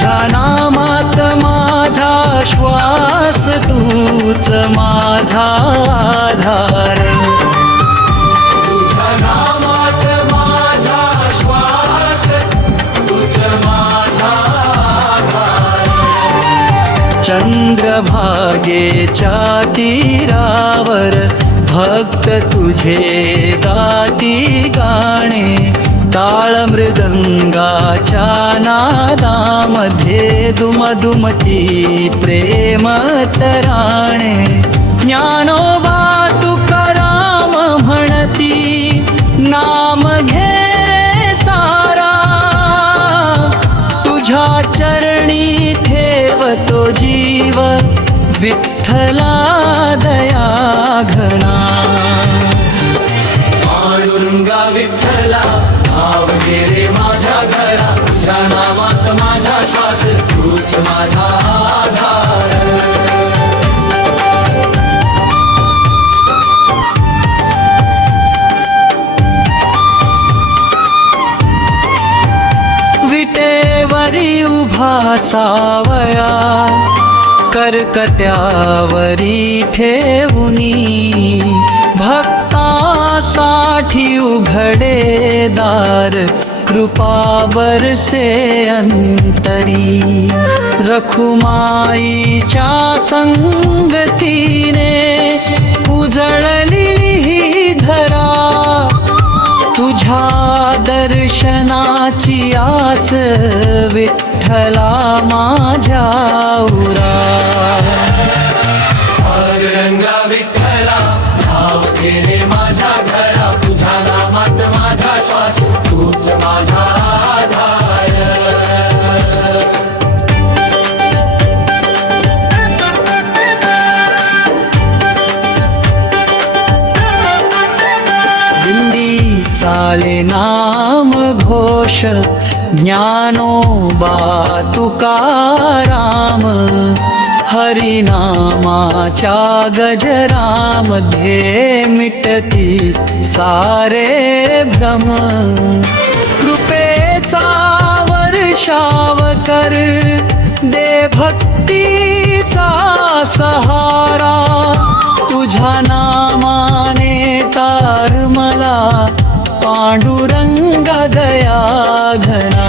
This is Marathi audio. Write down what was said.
तुझ्या नामात माझा श्वास, तूच माझा आधार. तुझ्या नामात माझा श्वास, तूच माझा आधार. चंद्रभागेच्या तीरावर भक्त तुझे गाती गाणे, टाळ मृदंगाच्या नादामध्ये दुमदुमती प्रेम तराणे. ज्ञानोबा तुकाराम म्हणती, नाम घे रे सारा, तुझ्या चरणी ठेवतो जीव, विठ्ठला दया घना. पांडुरंगा विठ्ठला नाव घे रे माझ्या घरा, तुझ्या नामात माझा श्वास, तूच माझा आधार. विटेवरी उभा सावया, करकट्यावरी ठेवुनी, भक्तासाठी उघडे दार, कृपा बरसे अंतरी. रखुमाईच्या संगतीने उजळली ही धरा, तुझ्या दर्शनाची आस, विठ्ठला माझ्या उरा. पांडुरंगा विठ्ठला नाव घे रे माझ्या घरा, तुझ्या नामात माझा श्वास, तूच माझा आधार. दिंडी चाले नाम घोष, ज्ञानोबा तुकाराम, हरिनामाच्या गजरामध्ये मिटती सारे भ्रम. कृपेचा वर्षाव कर, दे भक्तीचा सहारा, तुझ्या नामाने तार मला, पांडुरंग दया घना.